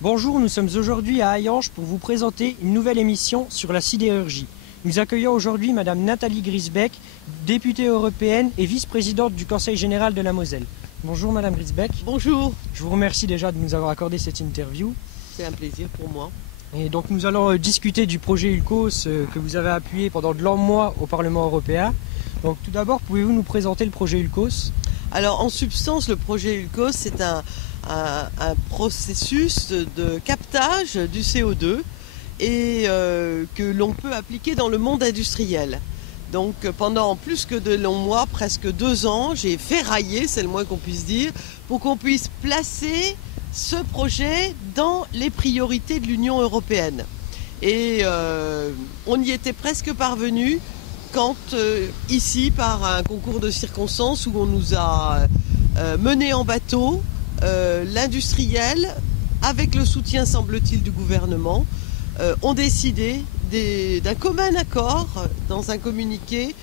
Bonjour, nous sommes aujourd'hui à Hayange pour vous présenter une nouvelle émission sur la sidérurgie. Nous accueillons aujourd'hui Madame Nathalie Griesbeck, députée européenne et vice-présidente du Conseil général de la Moselle. Bonjour Madame Griesbeck. Bonjour. Je vous remercie déjà de nous avoir accordé cette interview. C'est un plaisir pour moi. Et donc nous allons discuter du projet ULCOS que vous avez appuyé pendant de longs mois au Parlement européen. Donc tout d'abord, pouvez-vous nous présenter le projet ULCOS ? Alors en substance, le projet ULCOS, c'est un processus de captage du CO2 et que l'on peut appliquer dans le monde industriel. Donc pendant plus que de longs mois, presque 2 ans, j'ai ferraillé, c'est le moins qu'on puisse dire, pour qu'on puisse placer ce projet dans les priorités de l'Union européenne. Et on y était presque parvenu quand ici, par un concours de circonstances où on nous a mené en bateau, l'industriel, avec le soutien semble-t-il du gouvernement, ont décidé d'un commun accord, dans un communiqué,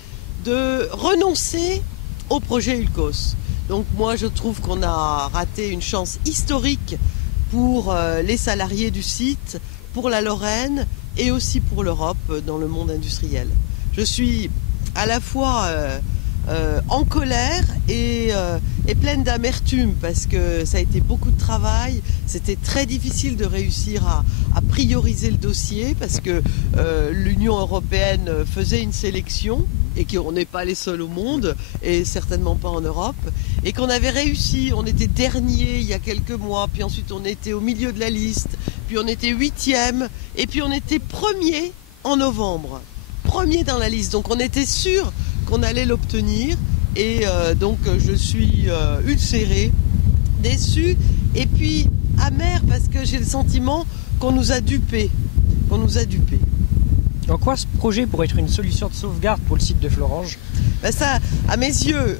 de renoncer au projet ULCOS. Donc moi je trouve qu'on a raté une chance historique pour les salariés du site, pour la Lorraine et aussi pour l'Europe dans le monde industriel. Je suis à la fois en colère et pleine d'amertume parce que ça a été beaucoup de travail. C'était très difficile de réussir à prioriser le dossier parce que l'Union européenne faisait une sélection et qu'on n'est pas les seuls au monde et certainement pas en Europe et qu'on avait réussi. On était dernier il y a quelques mois, puis ensuite on était au milieu de la liste, puis on était 8e et puis on était premier en novembre. Premier dans la liste, donc on était sûr qu'on allait l'obtenir et donc je suis ulcérée, déçue et puis amère parce que j'ai le sentiment qu'on nous a dupés, En quoi ce projet pourrait être une solution de sauvegarde pour le site de Florange ? Ben ça, à mes yeux,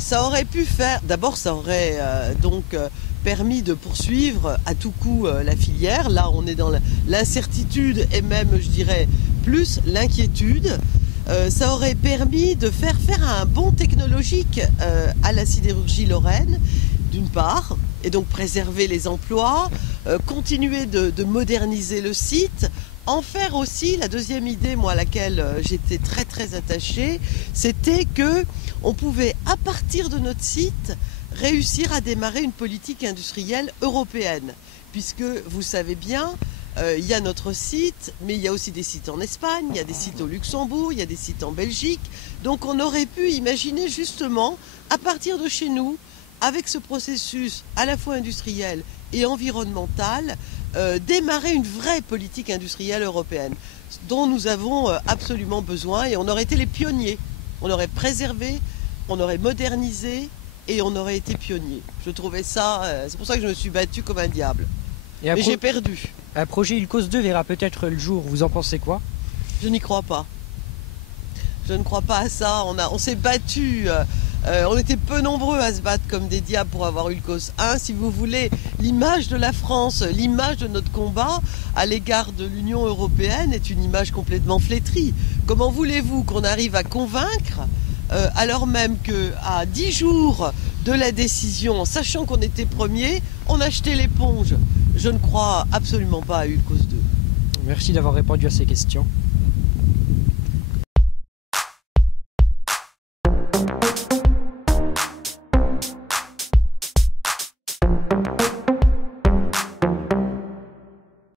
ça aurait pu faire, d'abord ça aurait permis de poursuivre à tout coup la filière. Là on est dans l'incertitude et même je dirais plus l'inquiétude. Ça aurait permis de faire un bond technologique à la sidérurgie lorraine, d'une part, et donc préserver les emplois, continuer de moderniser le site, en faire aussi, la deuxième idée, moi, à laquelle j'étais très très attachée, c'était que on pouvait, à partir de notre site, réussir à démarrer une politique industrielle européenne, puisque vous savez bien, il y a notre site, mais il y a aussi des sites en Espagne, il y a des sites au Luxembourg, il y a des sites en Belgique. Donc on aurait pu imaginer justement, à partir de chez nous, avec ce processus à la fois industriel et environnemental, démarrer une vraie politique industrielle européenne, dont nous avons absolument besoin et on aurait été les pionniers. On aurait préservé, on aurait modernisé et on aurait été pionniers. Je trouvais ça, c'est pour ça que je me suis battue comme un diable. Mais j'ai perdu. Un projet ULCOS 2 verra peut-être le jour, vous en pensez quoi ? Je n'y crois pas. Je ne crois pas à ça. On s'est battu. On était peu nombreux à se battre comme des diables pour avoir ULCOS 1. Si vous voulez, l'image de la France, l'image de notre combat à l'égard de l'Union européenne est une image complètement flétrie. Comment voulez-vous qu'on arrive à convaincre alors même qu'à 10 jours de la décision, sachant qu'on était premier, on a jeté l'éponge. Je ne crois absolument pas à ULCOS 2. Merci d'avoir répondu à ces questions.